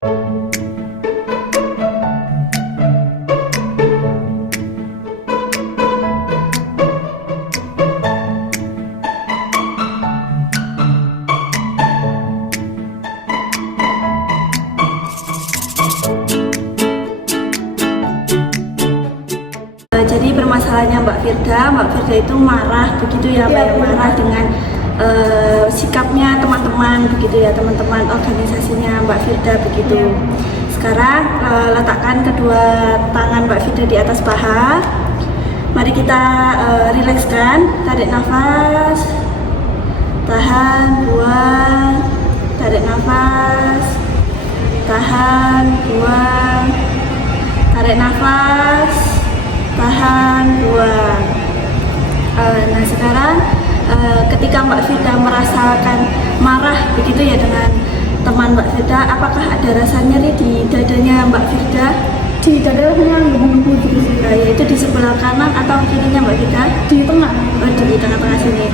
Jadi permasalahannya Mbak Firda itu marah begitu ya, Mbak, marah dengan sikapnya teman-teman begitu ya, teman-teman organisasinya Mbak Firda begitu. Sekarang letakkan kedua tangan Mbak Firda di atas paha. Mari kita rilekskan, tarik nafas, tahan, buang, tarik nafas, tahan, buang, tarik nafas, tahan, buang. Nah sekarang ketika Mbak Firda merasakan marah begitu ya dengan teman Mbak Firda, apakah ada rasa nyeri di dadanya Mbak Firda? Di dadanya nunggu gitu sih. Yaitu di sebelah kanan atau kirinya Mbak Firda? Di tengah. Di tengah-tengah sini.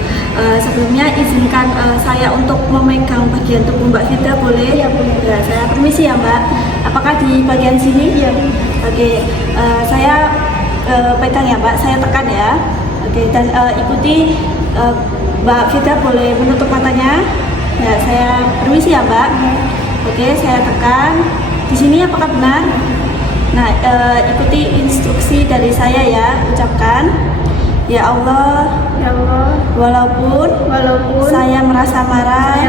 Sebelumnya izinkan saya untuk memegang bagian tubuh Mbak Firda, boleh? Iya, boleh. Ya, saya permisi ya Mbak. Apakah di bagian sini? Iya. Oke, saya pegang ya Mbak, saya tekan ya. Oke, dan ikuti Mbak Firda boleh menutup matanya. Ya, saya permisi ya Mbak. Oke, saya tekan. Di sini apakah benar? Nah, ikuti instruksi dari saya ya. Ucapkan, ya Allah, Ya Allah, walaupun saya merasa marah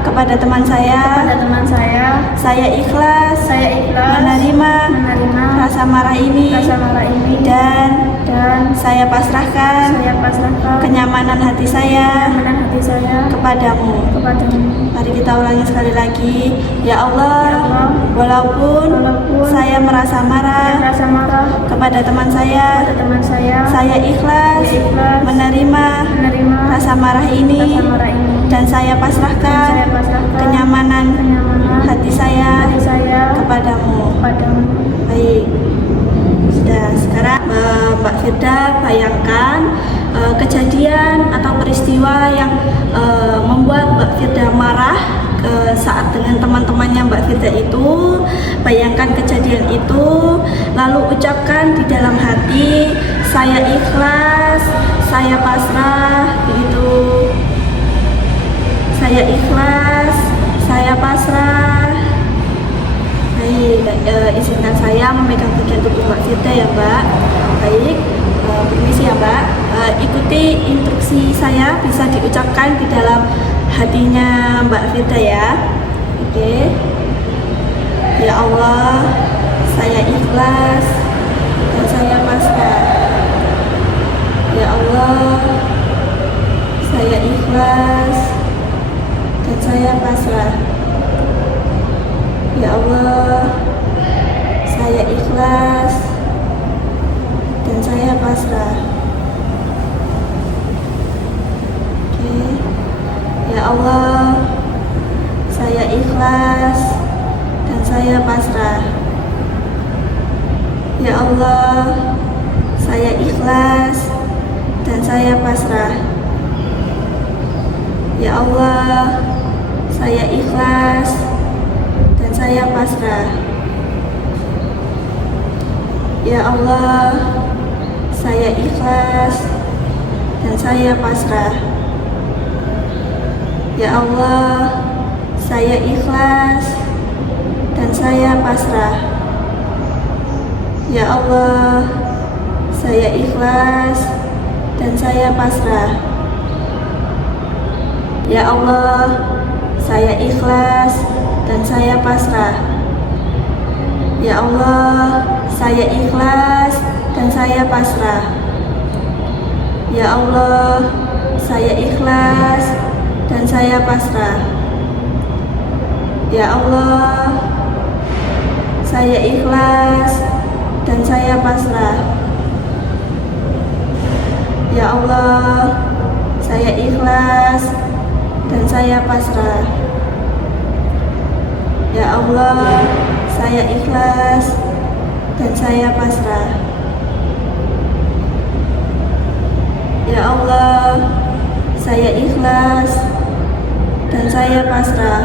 kepada teman saya ikhlas menerima rasa marah ini dan saya pasrahkan kenyamanan hati saya kepadamu. Mari kita ulangi sekali lagi. Ya Allah, walaupun saya merasa marah kepada teman saya ikhlas menerima rasa marah ini dan saya pasrahkan kenyamanan hati saya kepadamu. Baik, sudah. Sekarang Mbak Firda bayangkan kejadian atau peristiwa yang membuat Mbak Firda marah saat dengan teman-temannya Mbak Firda itu. Bayangkan kejadian itu, lalu ucapkan di dalam hati, saya ikhlas, saya pasrah, begitu. Saya ikhlas, saya pasrah. Baik, izinkan saya memegang bagian tubuh Mbak Firda ya Mbak. Baik, permisi ya Mbak. Ikuti instruksi saya, bisa diucapkan di dalam hatinya Mbak Firda ya. Oke. Ya Allah, saya ikhlas dan saya pasrah. Ya Allah, saya ikhlas dan saya pasrah. Ya Allah, saya ikhlas dan saya pasrah. Oke. Ya Allah, saya ikhlas dan saya pasrah. Ya Allah, saya ikhlas dan saya pasrah. Ya Allah, saya ikhlas dan saya pasrah. Ya Allah, saya ikhlas dan saya pasrah. Ya Allah, saya ikhlas dan saya pasrah. Ya Allah, saya ikhlas dan saya pasrah. Ya Allah, saya ikhlas dan saya pasrah. Ya Allah, saya ikhlas dan saya pasrah. Ya Allah, saya ikhlas dan saya pasrah. Ya Allah, saya ikhlas dan saya pasrah. Ya Allah, saya ikhlas dan saya pasrah. Ya Allah, saya ikhlas dan saya pasrah. Ya Allah, saya ikhlas dan saya pasrah.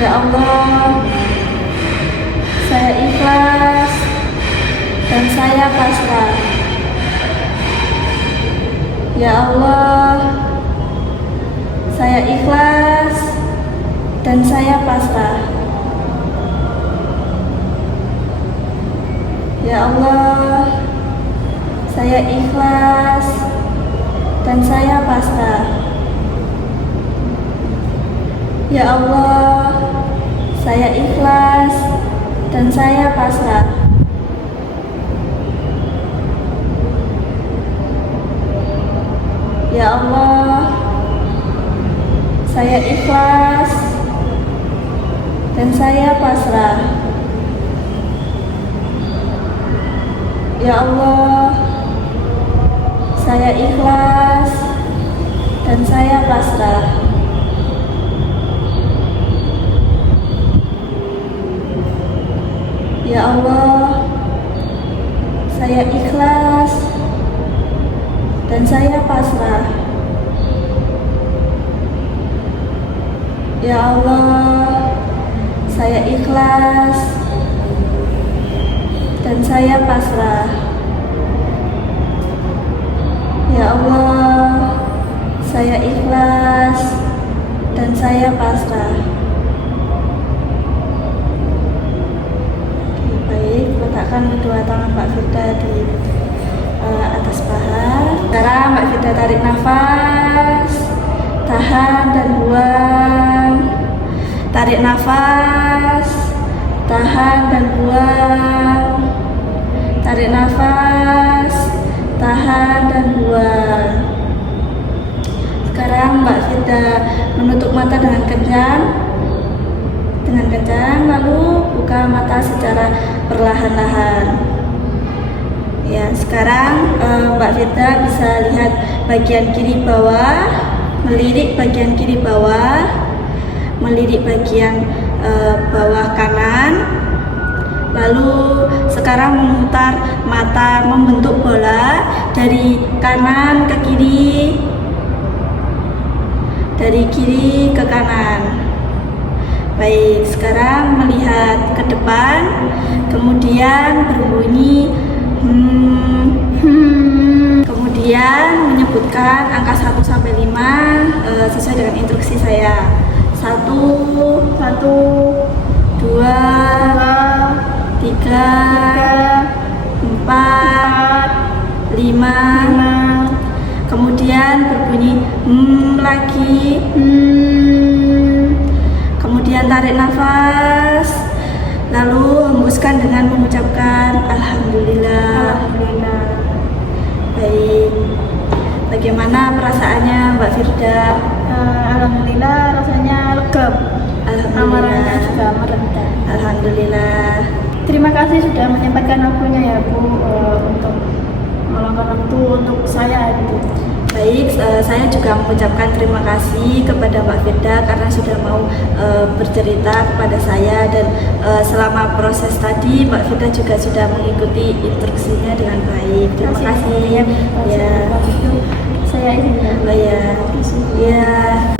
Ya Allah, saya ikhlas dan saya pasrah. Ya Allah, saya ikhlas dan saya pasrah. Ya Allah, saya ikhlas dan saya pasrah. Ya Allah, saya ikhlas dan saya pasrah. Ya Allah, saya ikhlas dan saya pasrah. Ya Allah, saya ikhlas dan saya pasrah. Ya Allah, saya ikhlas dan saya pasrah. Ya Allah, saya ikhlas dan saya pasrah. Ya Allah, saya ikhlas dan saya pasrah. Oke, baik, letakkan kedua tangan Mbak Firda di atas paha. Sekarang Mbak Firda tarik nafas, tahan dan buang. Tarik nafas, tahan dan buang. Tarik nafas, tahan dan buang. Sekarang Mbak Firda menutup mata dengan kencang. Dengan kencang, lalu buka mata secara perlahan-lahan. Ya, sekarang Mbak Firda bisa lihat bagian kiri bawah, melirik bagian kiri bawah, melirik bagian bawah kanan. Lalu sekarang memutar mata membentuk bola dari kanan ke kiri, dari kiri ke kanan. Baik, sekarang melihat ke depan, kemudian berbunyi kemudian menyebutkan angka 1 sampai 5 sesuai dengan instruksi saya. 1, 2, 3, 4, 5. Kemudian berbunyi lagi. Kemudian tarik nafas, lalu hembuskan dengan mengucapkan Alhamdulillah. Baik, bagaimana perasaannya Mbak Firda? Alhamdulillah, rasanya lega. Amalannya Alhamdulillah. juga mereda. Alhamdulillah. Terima kasih sudah menyempatkan waktunya ya Bu, untuk meluangkan waktu untuk saya gitu. Baik, saya juga mengucapkan terima kasih kepada Mbak Firda karena sudah mau bercerita kepada saya, dan selama proses tadi Mbak Firda juga sudah mengikuti instruksinya dengan baik. Terima kasih. Ya, Ya. saya izin ya. Oh ya. Ya.